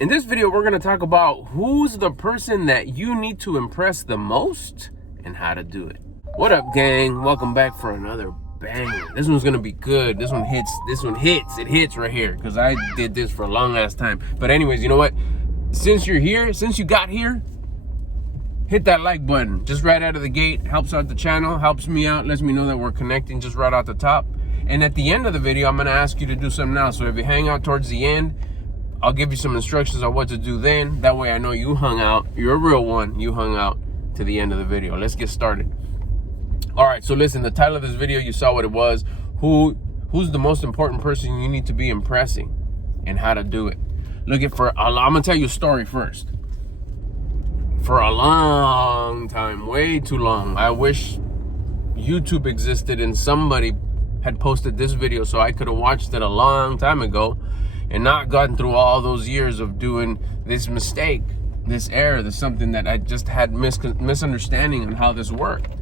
In this video, we're going to talk about who's the person that you need to impress the most and how to do it. What up, gang? Welcome back for another banger. This one's going to be good. This one hits. It hits right here because I did this for a long ass time. But anyways, you know what? Since you got here, hit that like button just right out of the gate. Helps out the channel, helps me out, lets me know that we're connecting just right out the top. And at the end of the video, I'm going to ask you to do something else. So if you hang out towards the end, I'll give you some instructions on what to do then. That way I know you hung out. You're a real one. You hung out to the end of the video. Let's get started. All right, so listen, the title of this video, you saw what it was. Who's the most important person you need to be impressing and how to do it. I'm going to tell you a story first. For a long time, way too long, I wish YouTube existed and somebody had posted this video so I could have watched it a long time ago and not gotten through all those years of doing this mistake, this error, this something that I just had misunderstanding on how this worked.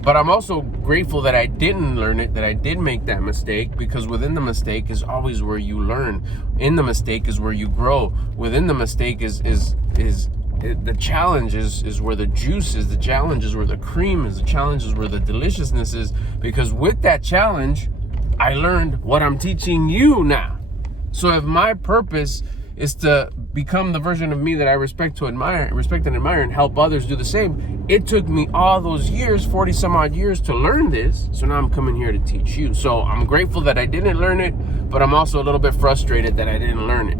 But I'm also grateful that I didn't learn it, that I did make that mistake, because within the mistake is always where you learn. In the mistake is where you grow. Within the mistake is the challenge is where the juice is. The challenge is where the cream is. The challenge is where the deliciousness is. Because with that challenge, I learned what I'm teaching you now. So if my purpose is to become the version of me that I respect and admire and help others do the same, it took me all those years, 40 some odd years, to learn this. So now I'm coming here to teach you. So I'm grateful that I didn't learn it, but I'm also a little bit frustrated that I didn't learn it.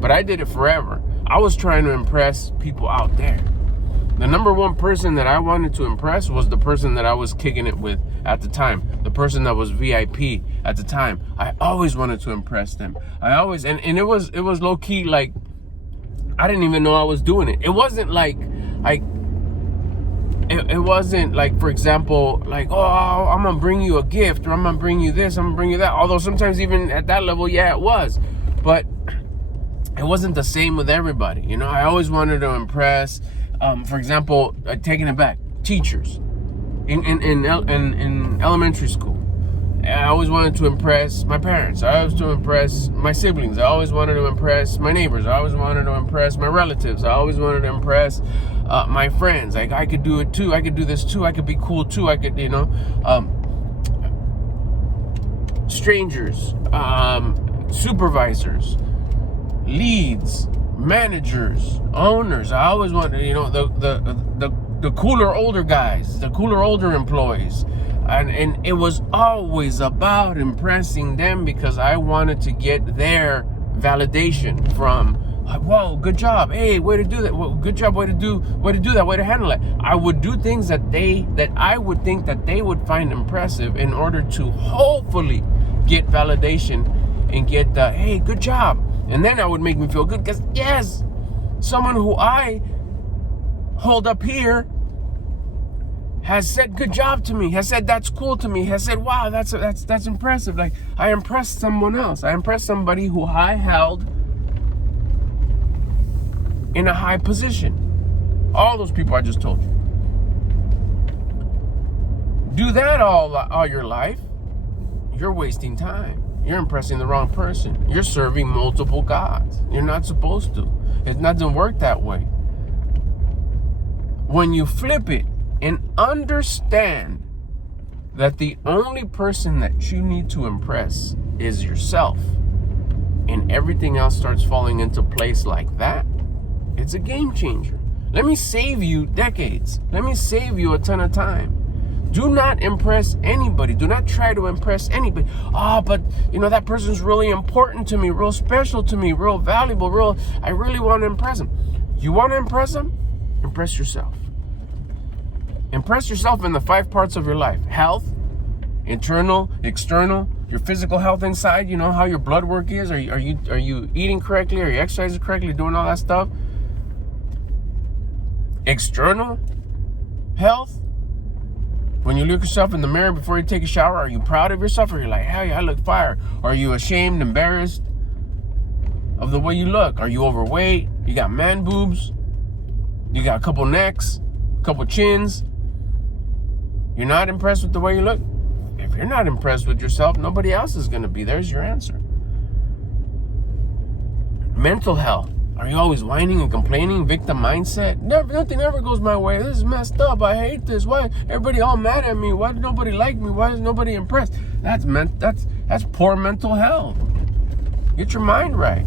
But I did it forever. I was trying to impress people out there. The number one person that I wanted to impress was the person that I was kicking it with at the time. The person that was VIP at the time. I always wanted to impress them. And it was low key, like, I didn't even know I was doing it. It wasn't like, for example, like, oh, I'm gonna bring you a gift, or I'm gonna bring you this, I'm gonna bring you that. Although sometimes even at that level, yeah, it was. But it wasn't the same with everybody. You know, I always wanted to impress, for example, taking it back, teachers in elementary school. I always wanted to impress my parents. I always wanted to impress my siblings. I always wanted to impress my neighbors. I always wanted to impress my relatives. I always wanted to impress my friends. Like, I could do it too. I could do this too. I could be cool too. I could, strangers, supervisors, leads, managers, owners. I always wanted, the cooler older guys, the cooler older employees. And it was always about impressing them because I wanted to get their validation from, whoa, good job. Hey, way to do that. Well, good job. Way to do that. Way to handle it. I would do things that I would think that they would find impressive in order to hopefully get validation and get the, hey, good job. And then that would make me feel good because, yes, someone who I hold up here has said good job to me, has said that's cool to me, has said, wow, that's impressive. Like, I impressed someone else. I impressed somebody who I held in a high position. All those people I just told you. Do that all your life, you're wasting time. You're impressing the wrong person. You're serving multiple gods. You're not supposed to. It doesn't work that way. When you flip it and understand that the only person that you need to impress is yourself, and everything else starts falling into place like that, it's a game changer. Let me save you decades. Let me save you a ton of time. Do not impress anybody. Do not try to impress anybody. Oh, but that person's really important to me, real special to me, real valuable, I really want to impress them. You want to impress them? Impress yourself. Impress yourself in the 5 parts of your life. Health, internal, external, your physical health inside, how your blood work is. Are you eating correctly? Are you exercising correctly? Doing all that stuff? External health. When you look yourself in the mirror before you take a shower, are you proud of yourself, or you're like, hell yeah, I look fire? Or are you ashamed, embarrassed of the way you look? Are you overweight? You got man boobs? You got a couple necks, a couple chins? You're not impressed with the way you look? If you're not impressed with yourself, nobody else is going to be. There's your answer. Mental health. Are you always whining and complaining? Victim mindset. Nothing ever goes my way. This is messed up. I hate this. Why everybody all mad at me? Why does nobody like me? Why is nobody impressed? That's poor mental health. Get your mind right.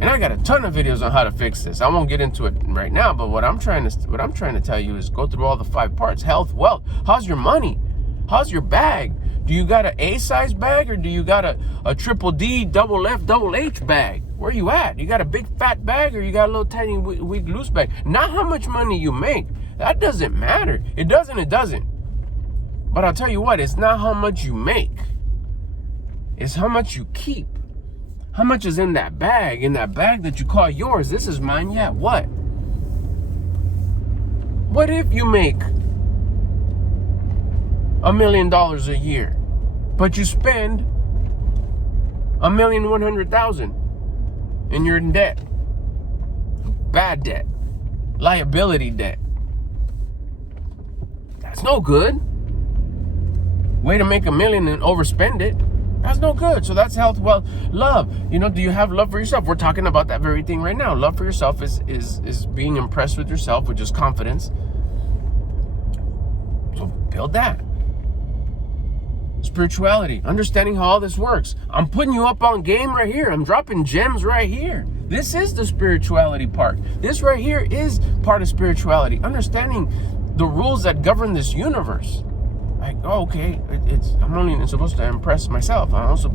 And I got a ton of videos on how to fix this. I won't get into it right now, but what I'm trying to tell you is go through all the 5 parts. Health, wealth. How's your money? How's your bag? Do you got an A-size bag, or do you got a triple D, double F, double H bag? Where you at? You got a big fat bag, or you got a little tiny weak loose bag? Not how much money you make. That doesn't matter. It doesn't. But I'll tell you what, it's not how much you make. It's how much you keep. How much is in that bag that you call yours? This is mine. Yeah, what? What if you make $1 million a year, but you spend $1,100,000 and you're in debt? Bad debt. Liability debt. That's no good. Way to make $1 million and overspend it. That's no good. So that's health, wealth, love. Do you have love for yourself? We're talking about that very thing right now. Love for yourself is being impressed with yourself, which is confidence. So build that. Spirituality, understanding how all this works. I'm putting you up on game right here. I'm dropping gems right here. This is the spirituality part. This right here is part of spirituality. Understanding the rules that govern this universe. Like, oh, okay, I'm only supposed to impress myself. I also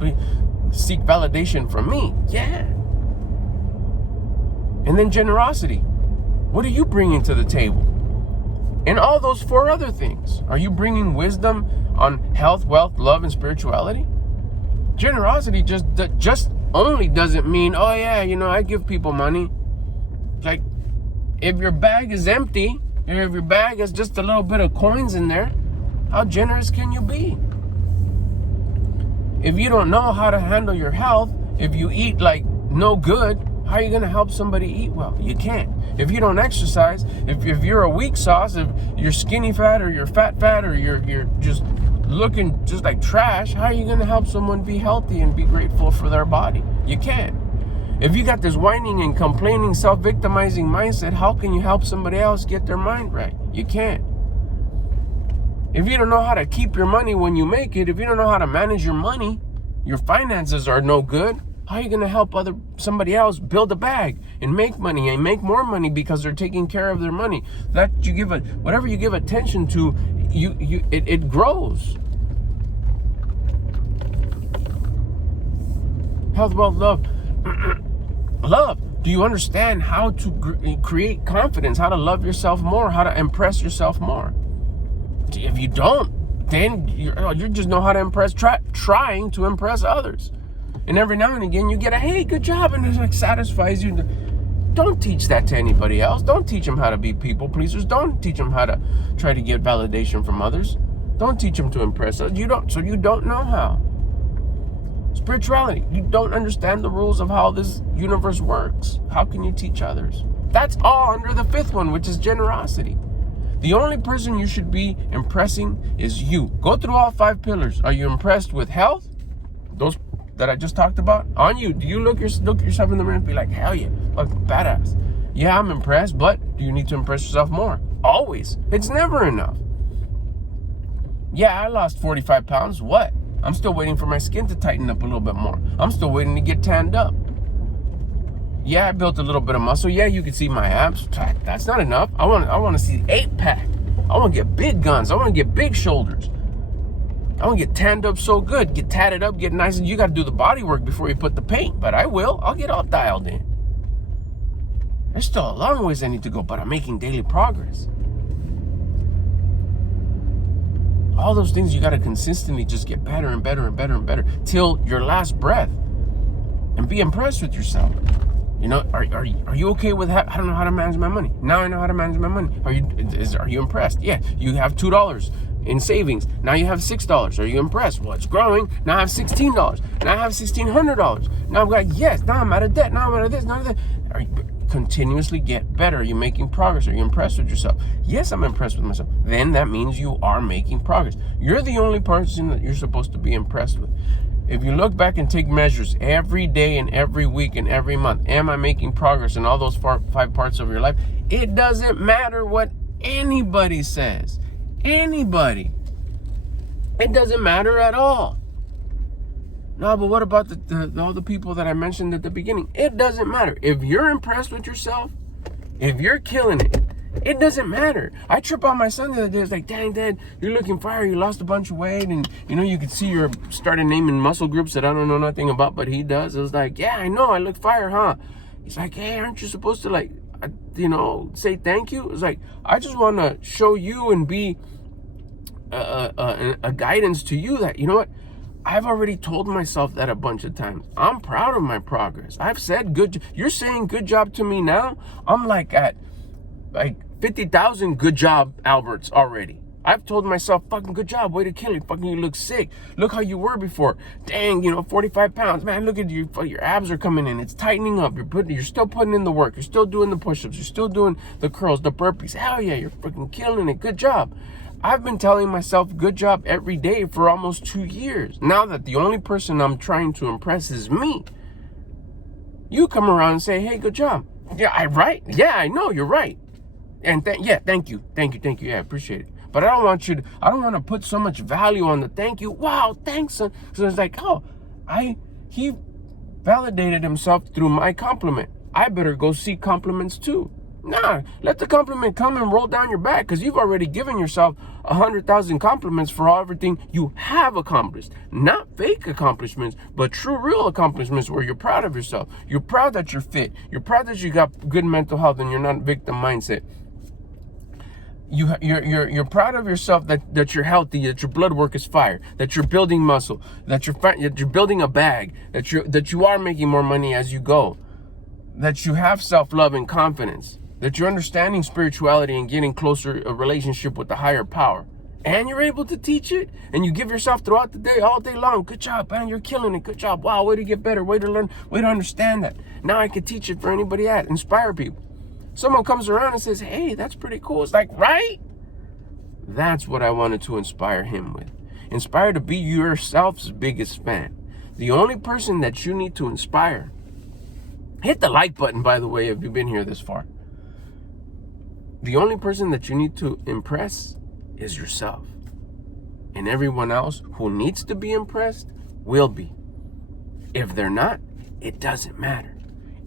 seek validation from me. Yeah. And then generosity. What are you bringing to the table? And all those 4 other things. Are you bringing wisdom on health, wealth, love, and spirituality? Generosity just only doesn't mean, oh yeah, I give people money. Like, if your bag is empty, or if your bag has just a little bit of coins in there, how generous can you be? If you don't know how to handle your health, if you eat like no good, how are you going to help somebody eat well? You can't. If you don't exercise, if you're a weak sauce, if you're skinny fat, or you're fat, or you're just looking just like trash, how are you going to help someone be healthy and be grateful for their body? You can't. If you got this whining and complaining, self-victimizing mindset, how can you help somebody else get their mind right? You can't. If you don't know how to keep your money when you make it, if you don't know how to manage your money, your finances are no good. How are you going to help somebody else build a bag and make money and make more money because they're taking care of their money? That whatever you give attention to, it grows. Health, wealth, love. Love. Do you understand how to create confidence, how to love yourself more, how to impress yourself more? If you don't, then you just know how to impress, trying to impress others. And every now and again you get a, hey, good job, and it like satisfies you. Don't teach that to anybody else. Don't teach them how to be people pleasers. Don't teach them how to try to get validation from others. Don't teach them to impress us. You don't know how. Spirituality. You don't understand the rules of how this universe works. How can you teach others? That's all under the 5th one, which is generosity. The only person you should be impressing is you. Go through all 5 pillars. Are you impressed with health? Those that I just talked about? On you. Do you look yourself in the mirror and be like, hell yeah, fucking badass? Yeah, I'm impressed, but do you need to impress yourself more? Always. It's never enough. Yeah, I lost 45 pounds. What? I'm still waiting for my skin to tighten up a little bit more. I'm still waiting to get tanned up. Yeah, I built a little bit of muscle. Yeah, you can see my abs. That's not enough. I want to see 8-pack. I want to get big guns. I want to get big shoulders. I want to get tanned up so good, get tatted up, get nice. And you got to do the body work before you put the paint. But I will. I'll get all dialed in. There's still a long ways I need to go, but I'm making daily progress. All those things you got to consistently just get better and better and better and better till your last breath. And be impressed with yourself. Are you okay with I don't know how to manage my money. Now I know how to manage my money. Are you impressed? Yeah, you have $2 in savings. Now you have $6. Are you impressed? Well, it's growing. Now I have $16. Now I have $1,600. Now I've got, yes, now I'm out of debt. Now I'm out of this, now I'm out of that. Are you continuously get better? Are you making progress? Are you impressed with yourself? Yes, I'm impressed with myself. Then that means you are making progress. You're the only person that you're supposed to be impressed with. If you look back and take measures every day and every week and every month, am I making progress in all those 5 parts of your life? It doesn't matter what anybody says. Anybody. It doesn't matter at all. No, but what about all the people that I mentioned at the beginning? It doesn't matter. If you're impressed with yourself, if you're killing it, it doesn't matter. I trip on my son the other day. It's like, dang, Dad, you're looking fire. You lost a bunch of weight. And, you could see you're starting naming muscle groups that I don't know nothing about, but he does. I was like, yeah, I know. I look fire, huh? He's like, hey, aren't you supposed to, say thank you? It's like, I just want to show you and be a guidance to you that, you know what? I've already told myself that a bunch of times. I'm proud of my progress. I've said you're saying good job to me now. I'm at 50,000 good job Alberts already. I've told myself, fucking good job, way to kill it. Fucking you look sick. Look how you were before. Dang, 45 pounds. Man, look at you. Your abs are coming in. It's tightening up. You're still putting in the work. You're still doing the push-ups. You're still doing the curls, the burpees. Hell yeah, you're fucking killing it. Good job. I've been telling myself good job every day for almost 2 years. Now that the only person I'm trying to impress is me, you come around and say, hey, good job. Yeah, right? Yeah, I know, you're right. And thank you. Yeah, I appreciate it. But I don't want to put so much value on the thank you. Wow, thanks, son. So it's like, he validated himself through my compliment. I better go seek compliments too. Nah, let the compliment come and roll down your back, because you've already given yourself 100,000 compliments for everything you have accomplished. Not fake accomplishments, but true, real accomplishments where you're proud of yourself. You're proud that you're fit. You're proud that you got good mental health and you're not victim mindset. You're proud of yourself that you're healthy, that your blood work is fire, that you're building muscle, that you're building a bag, that you are making more money as you go, that you have self-love and confidence, that you're understanding spirituality and getting closer a relationship with the higher power, and you're able to teach it, and you give yourself throughout the day, all day long. Good job, man, you're killing it. Good job. Wow, way to get better, way to learn, way to understand that. Now I can teach it for anybody inspire people. Someone comes around and says, hey, that's pretty cool. It's like, right? That's what I wanted to inspire him with. Inspire to be yourself's biggest fan. The only person that you need to inspire. Hit the like button, by the way, if you've been here this far. The only person that you need to impress is yourself. And everyone else who needs to be impressed will be. If they're not, it doesn't matter.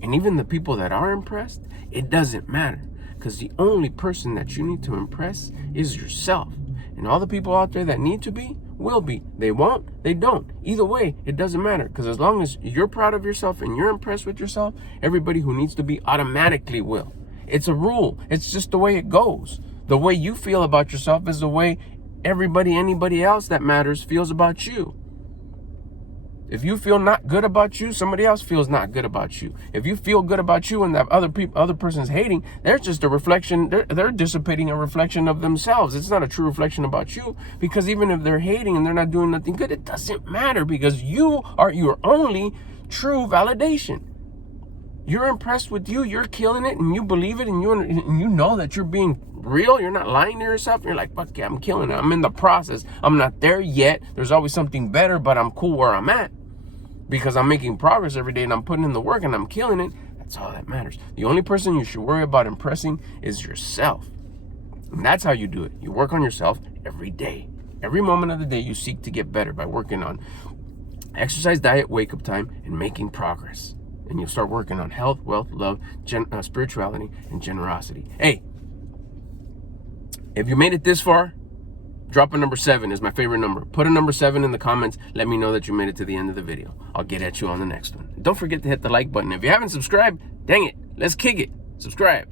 And even the people that are impressed, it doesn't matter, because the only person that you need to impress is yourself. And all the people out there that need to be, will be. They won't, they don't. Either way, it doesn't matter, because as long as you're proud of yourself and you're impressed with yourself, everybody who needs to be automatically will. It's a rule. It's just the way it goes. The way you feel about yourself is the way anybody else that matters feels about you. If you feel not good about you, somebody else feels not good about you. If you feel good about you and that other person's hating, they're just a reflection. They're dissipating a reflection of themselves. It's not a true reflection about you, because even if they're hating and they're not doing nothing good, it doesn't matter, because you are your only true validation. You're impressed with you, you're killing it, and you believe it, and you know that you're being real. You're not lying to yourself. You're like, fuck yeah, I'm killing it. I'm in the process. I'm not there yet. There's always something better, but I'm cool where I'm at, because I'm making progress every day and I'm putting in the work and I'm killing it. That's all that matters. The only person you should worry about impressing is yourself. And that's how you do it. You work on yourself every day. Every moment of the day, you seek to get better by working on exercise, diet, wake-up time, and making progress. And you'll start working on health, wealth, love, spirituality, and generosity. Hey, if you made it this far, drop a number 7 is my favorite number. Put a number 7 in the comments. Let me know that you made it to the end of the video. I'll get at you on the next one. Don't forget to hit the like button. If you haven't subscribed, dang it, let's kick it. Subscribe.